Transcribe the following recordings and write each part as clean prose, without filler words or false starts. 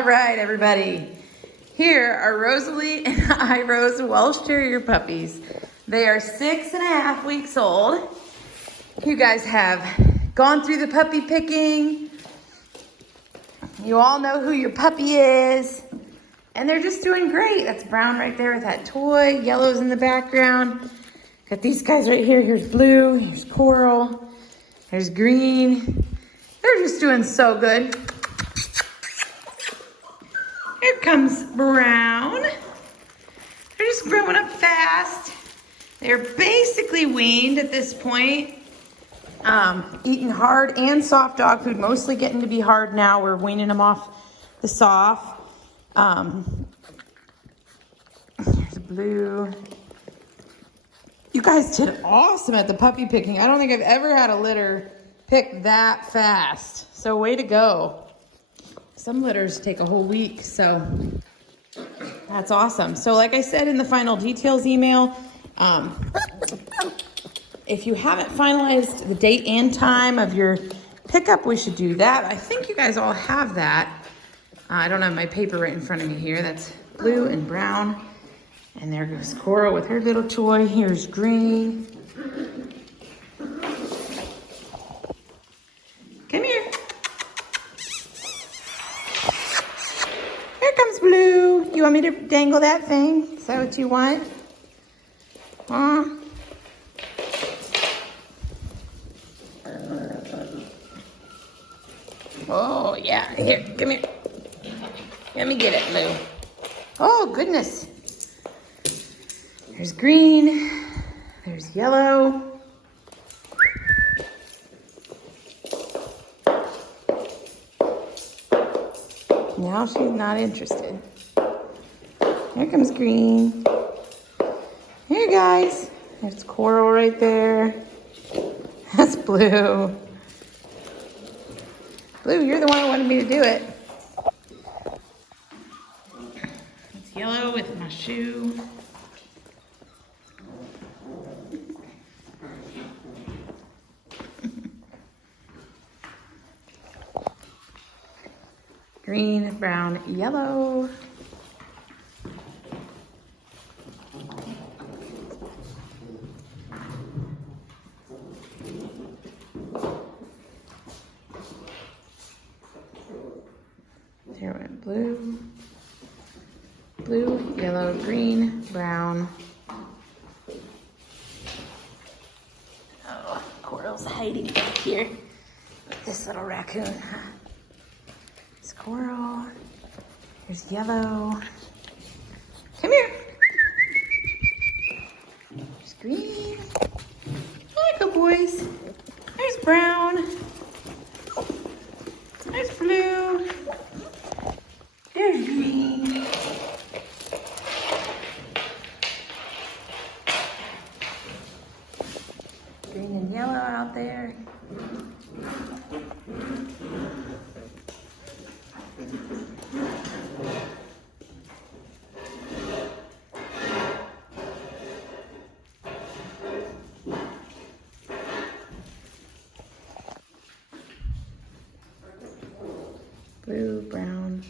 All right, everybody. Here are Rosalie-Iroh's Welsh Terrier puppies. They are 6.5 weeks old. You guys have gone through the puppy picking. You all know who your puppy is. And they're just doing great. That's Brown right there with that toy. Yellow's in the background. Got these guys right here. Here's Blue, here's Coral, there's Green. They're just doing so good. Here comes Brown. They're just growing up fast. They're basically weaned at this point. Eating hard and soft dog food, mostly getting to be hard now. We're weaning them off the soft. Here's Blue. You guys did awesome at the puppy picking. I don't think I've ever had a litter pick that fast. So way to go. Some litters take a whole week, so that's awesome. So like I said in the final details email, if you haven't finalized the date and time of your pickup, we should do that. I think you guys all have that. I don't have my paper right in front of me here. That's Blue and Brown. And there goes Coral with her little toy. Here's Green. Come here. Here comes Blue. You want me to dangle that thing? Is that what you want? Oh, yeah. Here, come here. Let me get it, Blue. Oh, goodness. There's Green. There's Yellow. Now she's not interested. Here comes Green. Here, guys. There's Coral right there. That's Blue. Blue, you're the one who wanted me to do it. It's Yellow with my shoe. Green, Brown, Yellow. There went Blue. Blue, Yellow, Green, Brown. Oh, Coral's hiding back here with this little raccoon. It's Coral. Here's Yellow. Come here. There's Green. Hi, good boys. There's Brown. There's Blue. There's Green. Green and Yellow out there. Blue, Brown.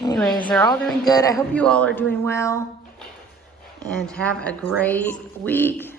Anyways, they're all doing good. I hope you all are doing well and have a great week.